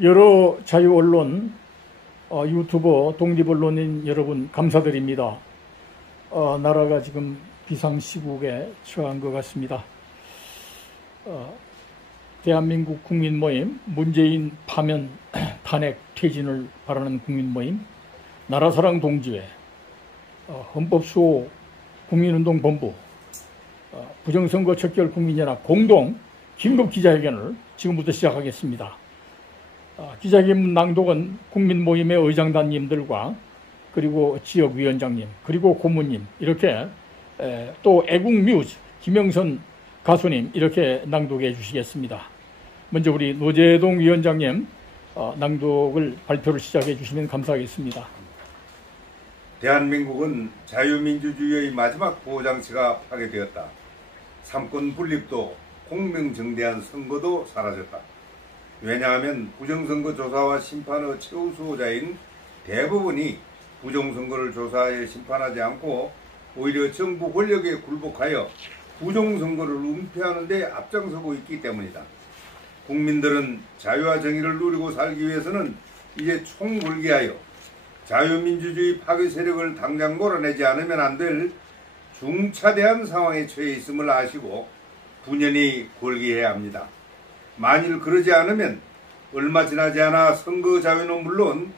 여러 자유언론, 유튜버, 독립언론인 여러분 감사드립니다. 나라가 지금 비상시국에 처한 것 같습니다. 대한민국 국민모임, 문재인 파면, 탄핵, 퇴진을 바라는 국민모임, 나라사랑 동지회, 헌법수호 국민운동본부, 부정선거 척결 국민연합 공동 긴급 기자회견을 지금부터 시작하겠습니다. 기자회견 낭독은 국민모임의 의장단님들과 그리고 지역위원장님 그리고 고문님 이렇게 또 애국뮤즈 김영선 가수님 이렇게 낭독해 주시겠습니다. 먼저 우리 노재동 위원장님 낭독을 발표를 시작해 주시면 감사하겠습니다. 대한민국은 자유민주주의의 마지막 보호장치가 파괴되었다. 삼권 분립도 공명정대한 선거도 사라졌다. 왜냐하면 부정선거 조사와 심판의 최우 수호자인 대법원이 부정선거를 조사하여 심판하지 않고 오히려 정부 권력에 굴복하여 부정선거를 은폐하는 데 앞장서고 있기 때문이다. 국민들은 자유와 정의를 누리고 살기 위해서는 이제 총궐기하여 자유민주주의 파괴 세력을 당장 몰아내지 않으면 안 될 중차대한 상황에 처해 있음을 아시고 분연히 골기해야 합니다. 만일 그러지 않으면 얼마 지나지 않아 선거 자유는 물론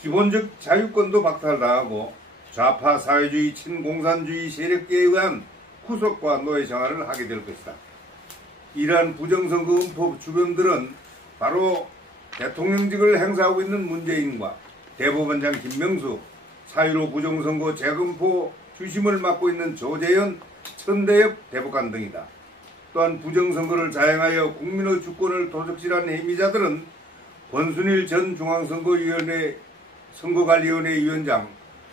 기본적 자유권도 박탈당하고 좌파 사회주의 친공산주의 세력계에 의한 구속과 노예 생활을 하게 될 것이다. 이러한 부정선거 음포 주범들은 바로 대통령직을 행사하고 있는 문재인과 대법원장 김명수, 4.15 부정선거 재검포 주심을 맡고 있는 조재현, 천대엽 대법관 등이다. 또한 부정선거를 자행하여 국민의 주권을 도적질한 행위자들은 권순일 전 중앙선거위원회 선거관리위원회 위원장,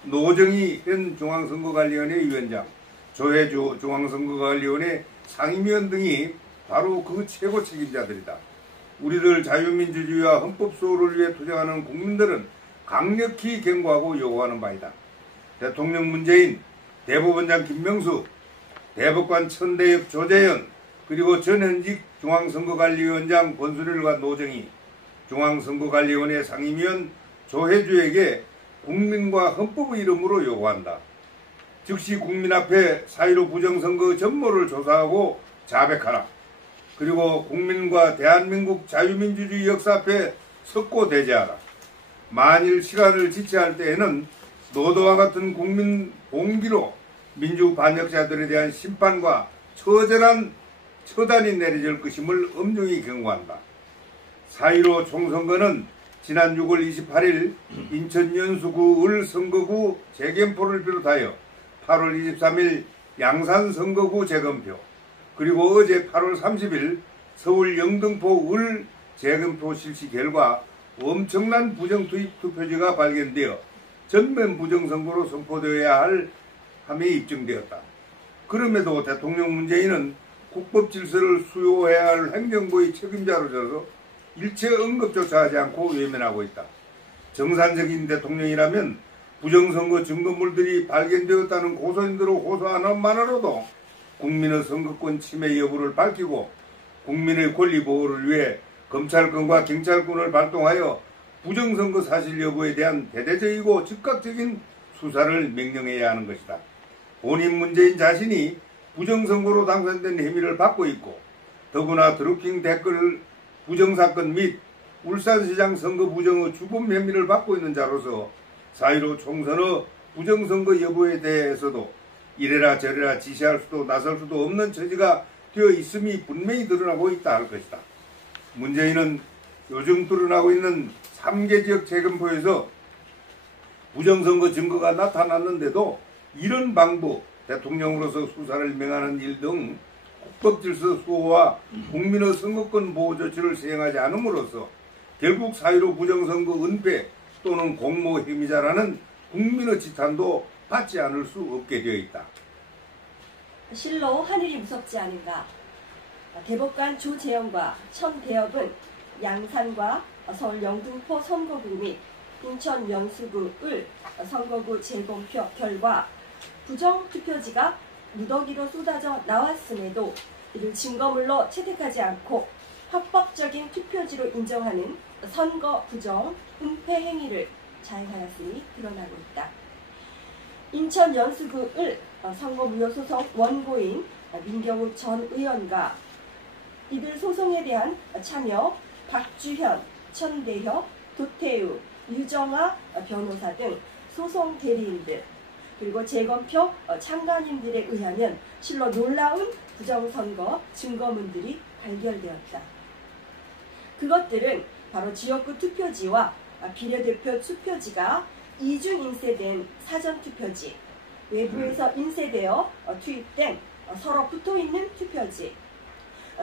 노정희 현 중앙선거관리위원회 위원장, 조혜주 중앙선거관리위원회 상임위원 등이 바로 그 최고 책임자들이다. 우리들 자유민주주의와 헌법수호를 위해 투쟁하는 국민들은 강력히 경고하고 요구하는 바이다. 대통령 문재인, 대법원장 김명수, 대법관 천대엽 조재현, 그리고 전현직 중앙선거관리위원장 권순일과 노정희, 중앙선거관리위원회 상임위원 조혜주에게 국민과 헌법의 이름으로 요구한다. 즉시 국민 앞에 4.15 부정선거 전모를 조사하고 자백하라. 그리고 국민과 대한민국 자유민주주의 역사 앞에 섰고 대제하라. 만일 시간을 지체할 때에는 노도와 같은 국민 봉기로 민주 반역자들에 대한 심판과 처절한 처단이 내려질 것임을 엄중히 경고한다. 4.15 총선거는 지난 6월 28일 인천 연수구 을 선거구 재검표를 비롯하여 8월 23일 양산 선거구 재검표, 그리고 어제 8월 30일 서울 영등포 을 재검표 실시 결과 엄청난 부정투입 투표지가 발견되어 전면 부정선거로 선포되어야 할 함이 입증되었다. 그럼에도 대통령 문재인은 국법질서를 수호해야 할 행정부의 책임자로서 일체 언급조차 하지 않고 외면하고 있다. 정상적인 대통령이라면 부정선거 증거물들이 발견되었다는 고소인들을 호소하는 것만으로도 국민의 선거권 침해 여부를 밝히고 국민의 권리 보호를 위해 검찰권과 경찰권을 발동하여 부정선거 사실 여부에 대한 대대적이고 즉각적인 수사를 명령해야 하는 것이다. 본인 문재인 자신이 부정선거로 당선된 혐의를 받고 있고 더구나 드루킹 댓글 부정사건 및 울산시장 선거 부정의 주범 혐의를 받고 있는 자로서 4.15 총선의 부정선거 여부에 대해서도 이래라 저래라 지시할 수도 나설 수도 없는 처지가 되어 있음이 분명히 드러나고 있다 할 것이다. 문재인은 요즘 드러나고 있는 3개 지역 재검표에서 부정선거 증거가 나타났는데도 이런 방법, 대통령으로서 수사를 명하는 일 등 국법질서 수호와 국민의 선거권 보호 조치를 시행하지 않음으로써 결국 4.15 부정선거 은폐 또는 공모 혐의자라는 국민의 지탄도 받지 않을 수 없게 되어 있다. 실로 하늘이 무섭지 않은가. 대법관 조재현과 천대엽은 양산과 서울 영등포 선거구 및 인천 연수구 을 선거구 재검표 결과 부정투표지가 무더기로 쏟아져 나왔음에도 이를 증거물로 채택하지 않고 합법적인 투표지로 인정하는 선거 부정, 은폐 행위를 자행하였음이 드러나고 있다. 인천 연수구을 선거무효소송 원고인 민경욱 전 의원과 이들 소송에 대한 참여 박주현, 천대협, 도태우, 유정아 변호사 등 소송 대리인들 그리고 재검표 참관인들에 의하면 실로 놀라운 부정선거 증거문들이 발견되었다. 그것들은 바로 지역구 투표지와 비례대표 투표지가 이중 인쇄된 사전투표지, 외부에서 인쇄되어 투입된 서로 붙어있는 투표지,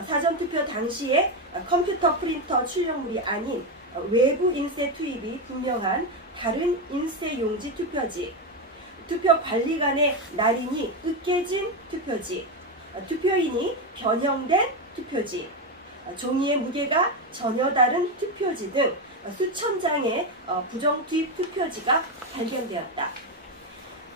사전투표 당시에 컴퓨터 프린터 출력물이 아닌 외부 인쇄 투입이 분명한 다른 인쇄용지 투표지, 투표관리관의 날인이 으깨진 투표지, 투표인이 변형된 투표지, 종이의 무게가 전혀 다른 투표지 등 수천 장의 부정투입 투표지가 발견되었다.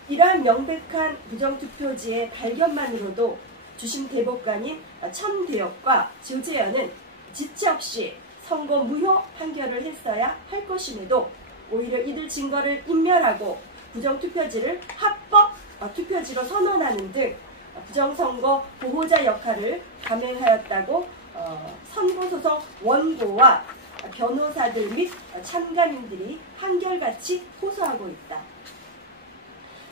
이러한 명백한 부정투표지의 발견만으로도 주심 대법관인 천대협과 조재현은 지체 없이 선거 무효 판결을 했어야 할 것임에도 오히려 이들 증거를 인멸하고 부정투표지를 합법 투표지로 선언하는 등 부정선거 보호자 역할을 감행하였다고 선고소송 원고와 변호사들 및 참관인들이 한결같이 호소하고 있다.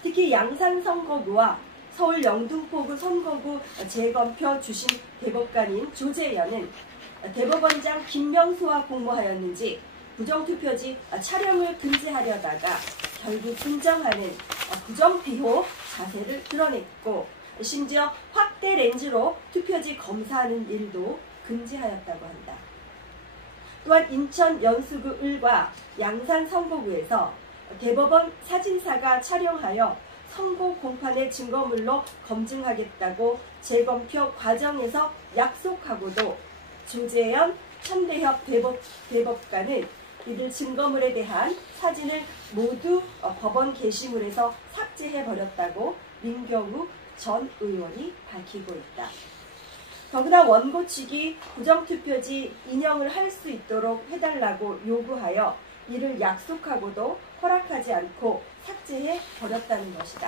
특히 양산선거구와 서울 영등포구 선거구 재검표 주심 대법관인 조재현은 대법원장 김명수와 공모하였는지 부정투표지 촬영을 금지하려다가 결국 인정하는 부정비호 자세를 드러냈고 심지어 확대 렌즈로 투표지 검사하는 일도 금지하였다고 한다. 또한 인천 연수구 을과 양산 선거구에서 대법원 사진사가 촬영하여 선거 공판의 증거물로 검증하겠다고 재검표 과정에서 약속하고도 조재현, 천대협 대법관은 이들 증거물에 대한 사진을 모두 법원 게시물에서 삭제해버렸다고 민경욱 전 의원이 밝히고 있다. 더구나 원고 측이 부정투표지 인용을 할 수 있도록 해달라고 요구하여 이를 약속하고도 허락하지 않고 삭제해 버렸다는 것이다.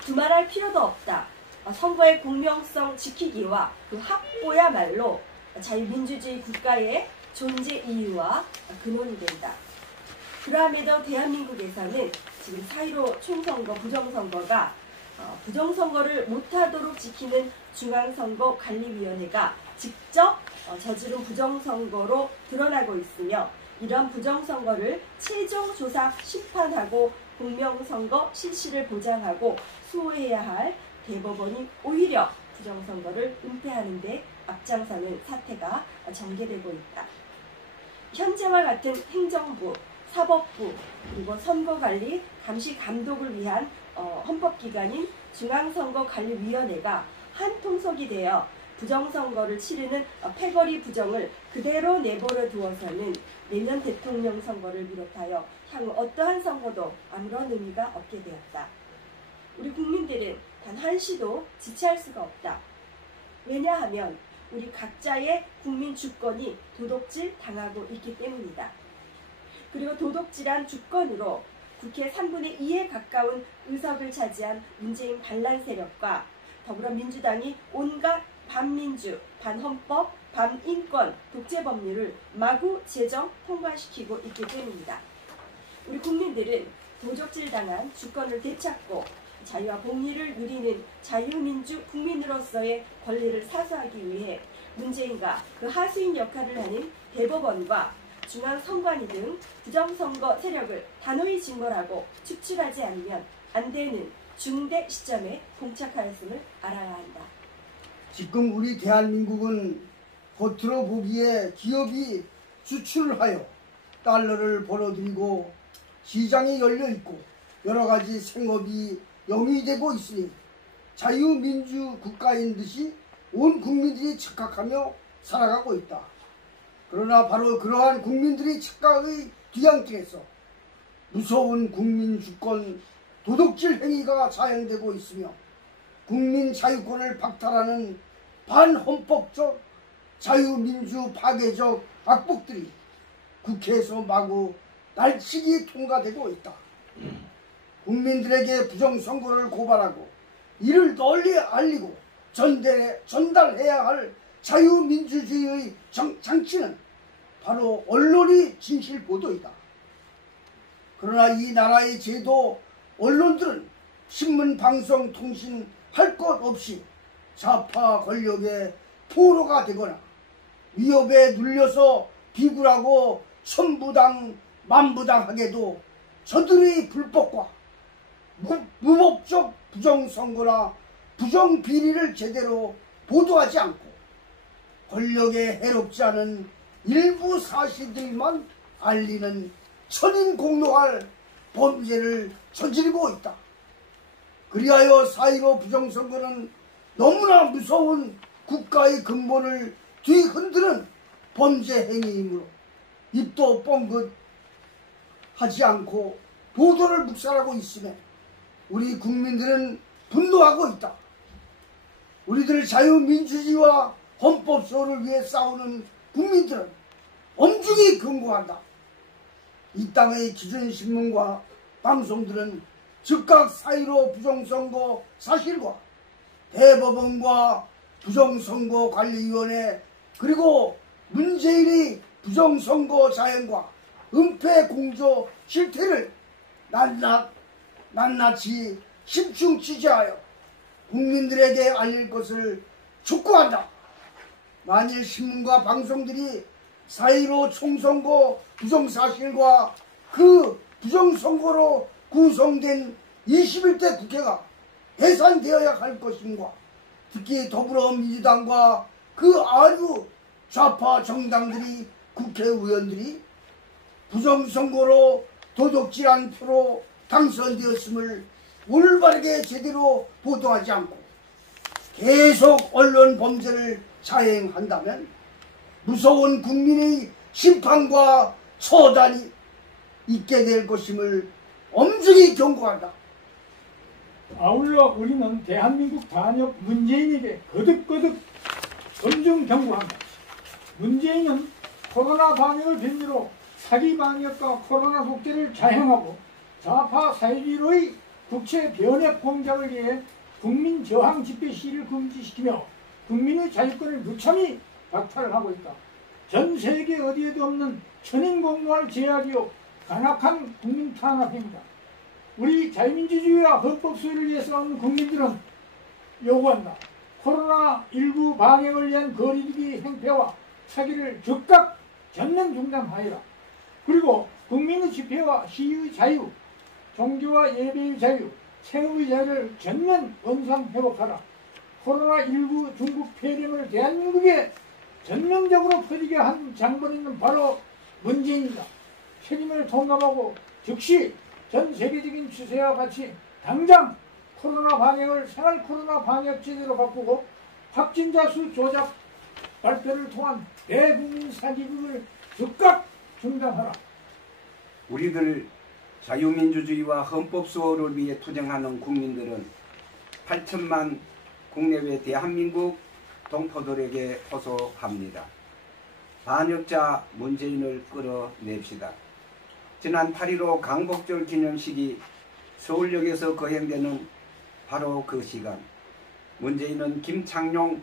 두말할 필요도 없다. 선거의 공명성 지키기와 그 확보야말로 자유민주주의 국가의 존재 이유와 근원이 된다. 그럼에도 대한민국에서는 지금 4.15 총선거 부정선거가 부정선거를 못하도록 지키는 중앙선거관리위원회가 직접 저지른 부정선거로 드러나고 있으며 이런 부정선거를 최종 조사 심판하고 공명선거 실시를 보장하고 수호해야 할 대법원이 오히려 부정선거를 은폐하는 데 앞장서는 사태가 전개되고 있다. 현재와 같은 행정부, 사법부, 그리고 선거관리, 감시, 감독을 위한 헌법기관인 중앙선거관리위원회가 한 통속이 되어 부정선거를 치르는 패거리 부정을 그대로 내버려 두어서는 내년 대통령 선거를 비롯하여 향후 어떠한 선거도 아무런 의미가 없게 되었다. 우리 국민들은 단 한시도 지체할 수가 없다. 왜냐하면 우리 각자의 국민 주권이 도둑질 당하고 있기 때문이다. 그리고 도둑질한 주권으로 국회 3분의 2에 가까운 의석을 차지한 문재인 반란 세력과 더불어민주당이 온갖 반민주, 반헌법, 반인권, 독재 법률을 마구 제정 통과시키고 있기 때문이다. 우리 국민들은 도적질당한 주권을 되찾고 자유와 공의를 누리는 자유민주 국민으로서의 권리를 사수하기 위해 문재인과 그 하수인 역할을 하는 대법원과 중앙선관위 등 부정선거 세력을 단호히 징벌하고 축출하지 않으면 안 되는 중대 시점에 봉착하였음을 알아야 한다. 지금 우리 대한민국은 겉으로 보기에 기업이 수출을 하여 달러를 벌어들이고 시장이 열려있고 여러가지 생업이 영위되고 있으니 자유민주 국가인 듯이 온 국민들이 착각하며 살아가고 있다. 그러나 바로 그러한 국민들의 착각의 뒤안길에서 무서운 국민주권 도둑질 행위가 자행되고 있으며 국민 자유권을 박탈하는 반헌법적 자유민주 파괴적 악법들이 국회에서 마구 날치기 통과되고 있다. 국민들에게 부정선거를 고발하고 이를 널리 알리고 전달해야 할 자유민주주의의 장치는 바로 언론이 진실보도이다. 그러나 이 나라의 제도 언론들은 신문, 방송, 통신 할 것 없이 좌파 권력의 포로가 되거나 위협에 눌려서 비굴하고 천부당 만부당하게도 저들의 불법과 무법적 부정선거나 부정비리를 제대로 보도하지 않고 권력에 해롭지 않은 일부 사실들만 알리는 천인공노할 범죄를 저지르고 있다. 그리하여 4.15 부정선거는 너무나 무서운 국가의 근본을 뒤흔드는 범죄 행위이므로 입도 뻥긋 하지 않고 보도를 묵살하고 있음에 우리 국민들은 분노하고 있다. 우리들 자유민주주의와 헌법소를 위해 싸우는 국민들은 엄중히 경고한다. 이 땅의 기존신문과 방송들은 즉각 4.15 부정선거 사실과 대법원과 부정선거관리위원회 그리고 문재인의 부정선거 자행과 은폐 공조 실태를 낱낱이 심층 취재하여 국민들에게 알릴 것을 촉구한다. 만일 신문과 방송들이 4.15 총선거 부정사실과 그 부정선거로 구성된 21대 국회가 해산되어야 할 것인가, 특히 더불어민주당과 그 아류 좌파 정당들이 국회의원들이 부정선거로 도둑질한 표로 당선되었음을 올바르게 제대로 보도하지 않고 계속 언론 범죄를 자행한다면 무서운 국민의 심판과 처단이 있게 될 것임을 엄중히 경고한다. 아울러 우리는 대한민국 단역 문재인에게 거듭거듭 엄중 경고합니다. 문재인은 코로나 방역을 빌미로 사기 방역과 코로나 독재를 자행하고 좌파 사회주의의 국채 변액 공작을 위해 국민 저항 집회 시위를 금지시키며 국민의 자유권을 무참히 박탈하고 있다. 전 세계 어디에도 없는 천인공노할 제약이요 간악한 국민 탄압입니다. 우리 자유민주주의와 헌법소유를 위해 싸우는 국민들은 요구한다. 코로나19 방역을 위한 거리두기 행패와 사기를 즉각 전면 중단하여라. 그리고 국민의 집회와 시위의 자유, 종교와 예배의 자유, 체험의 자유를 전면 원상 회복하라. 코로나19 중국 폐렴을 대한민국에 전면적으로 퍼지게 한 장본인은 바로 문재인이다. 책임을 통감하고 즉시 전 세계적인 추세와 같이 당장 코로나 방역을 생활 코로나 방역 제도로 바꾸고 확진자 수 조작 발표를 통한 대국민 사기극을 즉각 중단하라. 우리들 자유민주주의와 헌법수호를 위해 투쟁하는 국민들은 8천만 국내외 대한민국 동포들에게 호소합니다. 반역자 문재인을 끌어냅시다. 지난 8.15 강복절 기념식이 서울역에서 거행되는 바로 그 시간, 문재인은 김창룡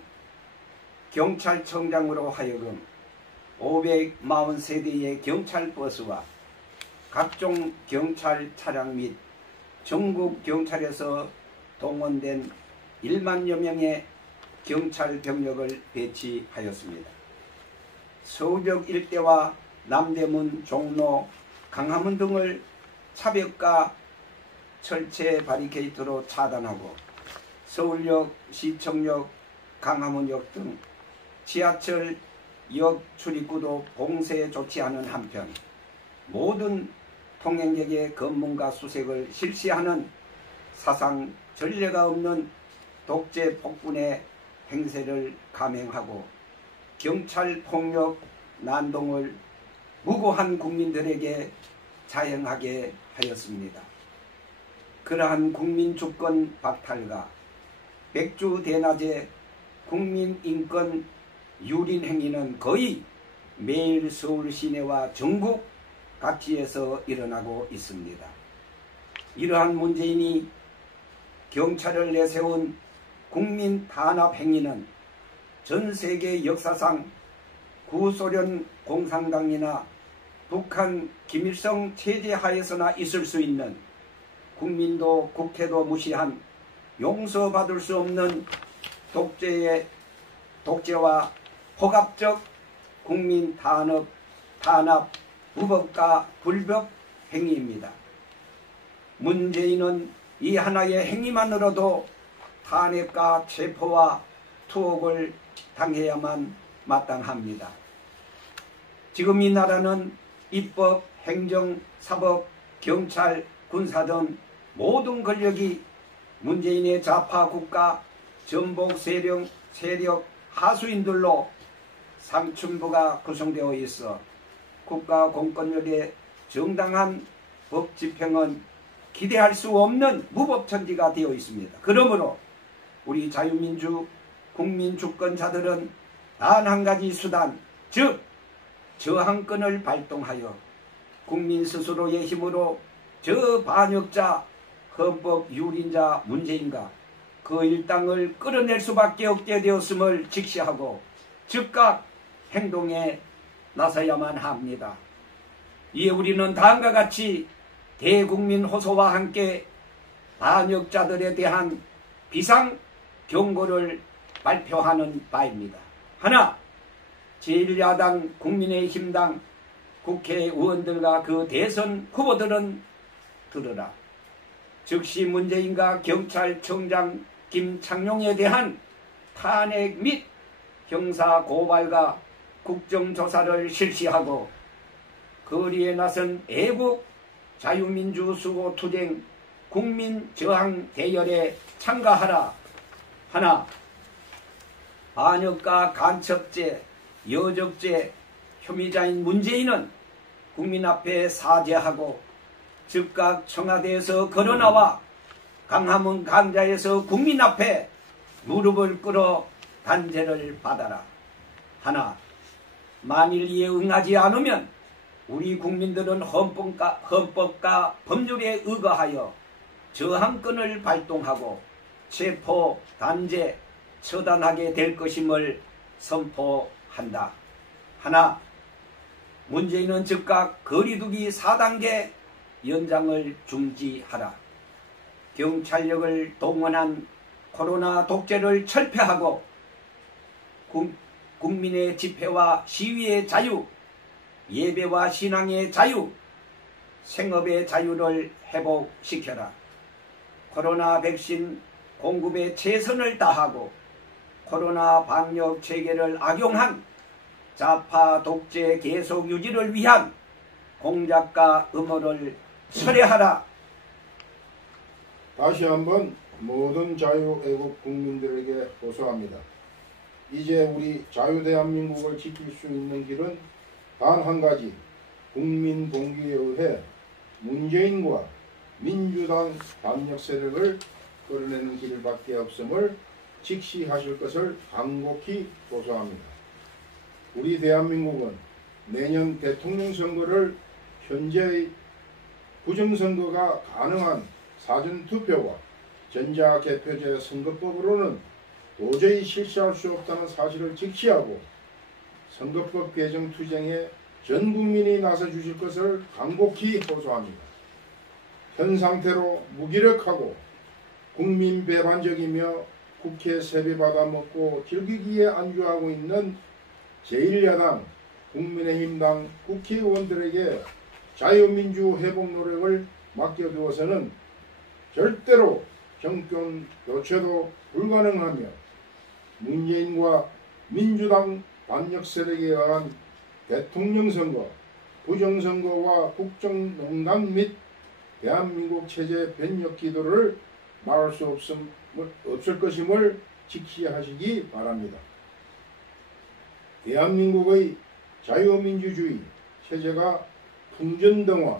경찰청장으로 하여금 543대의 경찰버스와 각종 경찰 차량 및 전국 경찰에서 동원된 1만여 명의 경찰 병력을 배치하였습니다. 서울역 일대와 남대문, 종로, 강화문 등을 차벽과 철제 바리케이트로 차단하고 서울역, 시청역, 강화문역 등 지하철역 출입구도 봉쇄 조치하는 한편 모든 통행객의 검문과 수색을 실시하는 사상 전례가 없는 독재 폭군의 행세를 감행하고 경찰 폭력 난동을 무고한 국민들에게 자행하게 하였습니다. 그러한 국민 주권 박탈과 백주 대낮에 국민 인권 유린 행위는 거의 매일 서울 시내와 전국 각지에서 일어나고 있습니다. 이러한 문재인이 경찰을 내세운 국민 탄압 행위는 전 세계 역사상 구소련 공산당이나 북한 김일성 체제 하에서나 있을 수 있는 국민도 국회도 무시한 용서받을 수 없는 독재와 폭압적 국민 탄압, 무법과 불법 행위입니다. 문재인은 이 하나의 행위만으로도 탄핵과 체포와 투옥을 당해야만 마땅합니다. 지금 이 나라는 입법, 행정, 사법, 경찰, 군사 등 모든 권력이 문재인의 좌파 국가 전복 세력 하수인들로 삼춘부가 구성되어 있어 국가 공권력의 정당한 법 집행은 기대할 수 없는 무법천지가 되어 있습니다. 그러므로 우리 자유민주 국민주권자들은 단 한 가지 수단, 즉 저항권을 발동하여 국민 스스로의 힘으로 저 반역자, 헌법 유린자 문재인과 그 일당을 끌어낼 수밖에 없게 되었음을 직시하고 즉각 행동에 나서야만 합니다. 이에 우리는 다음과 같이 대국민 호소와 함께 반역자들에 대한 비상 경고를 발표하는 바입니다. 하나, 제1야당 국민의힘당 국회의원들과 그 대선 후보들은 들으라. 즉시 문재인과 경찰청장 김창룡에 대한 탄핵 및 형사고발과 국정조사를 실시하고 거리에 나선 애국 자유민주수호투쟁 국민저항 대열에 참가하라. 하나, 반역과 간첩죄, 여적죄 혐의자인 문재인은 국민 앞에 사죄하고 즉각 청와대에서 걸어나와 강화문 강자에서 국민 앞에 무릎을 꿇어 단죄를 받아라. 하나, 만일 이에 응하지 않으면 우리 국민들은 헌법과 법률에 의거하여 저항권을 발동하고 체포, 단죄, 처단하게 될 것임을 선포한다. 하나, 문재인은 즉각 거리두기 4단계 연장을 중지하라. 경찰력을 동원한 코로나 독재를 철폐하고 국민의 집회와 시위의 자유, 예배와 신앙의 자유, 생업의 자유를 회복시켜라. 코로나 백신 공급에 최선을 다하고 코로나 방역 체계를 악용한 좌파 독재 계속 유지를 위한 공작과 음모를 철회하라. 다시 한번 모든 자유애국 국민들에게 호소합니다. 이제 우리 자유대한민국을 지킬 수 있는 길은 단 한 가지, 국민 동기에 의해 문재인과 민주당 반역 세력을 끌어내는 길밖에 없음을 직시하실 것을 간곡히 호소합니다. 우리 대한민국은 내년 대통령 선거를 현재의 부정선거가 가능한 사전투표와 전자개표제 선거법으로는 도저히 실시할 수 없다는 사실을 직시하고 선거법 개정 투쟁에 전 국민이 나서 주실 것을 간곡히 호소합니다. 현 상태로 무기력하고 국민 배반적이며 국회 세비 받아먹고 즐기기에 안주하고 있는 제1야당 국민의힘당 국회의원들에게 자유민주 회복 노력을 맡겨두어서는 절대로 정권 교체도 불가능하며 문재인과 민주당 반역 세력에 의한 대통령 선거, 부정선거와 국정농단 및 대한민국 체제 변혁 기도를 막을 수 없을 것임을 직시하시기 바랍니다. 대한민국의 자유민주주의 체제가 풍전등화,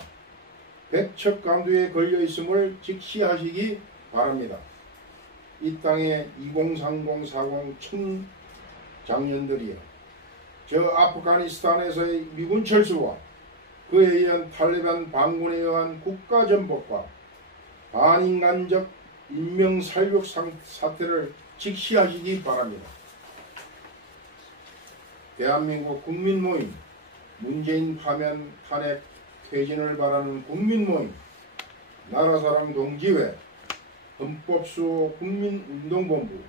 백척간두에 걸려있음을 직시하시기 바랍니다. 이 땅의 2030, 40 청장년들이여 저 아프가니스탄에서의 미군 철수와 그에 의한 탈레반 반군에 의한 국가전복과 반인간적 인명살육 사태를 직시하시기 바랍니다. 대한민국 국민모임 문재인 파면 탄핵 퇴진을 바라는 국민모임 나라사랑 동지회 헌법수호 국민운동본부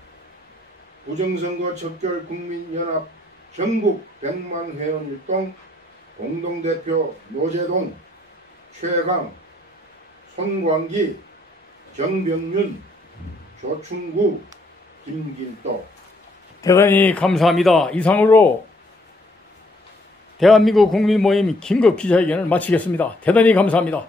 부정선거 척결 국민연합 전국 100만 회원 일동 공동대표 노재동, 최강, 손광기, 정병윤, 조충구, 김길도. 대단히 감사합니다. 이상으로 대한민국 국민모임 긴급 기자회견을 마치겠습니다. 대단히 감사합니다.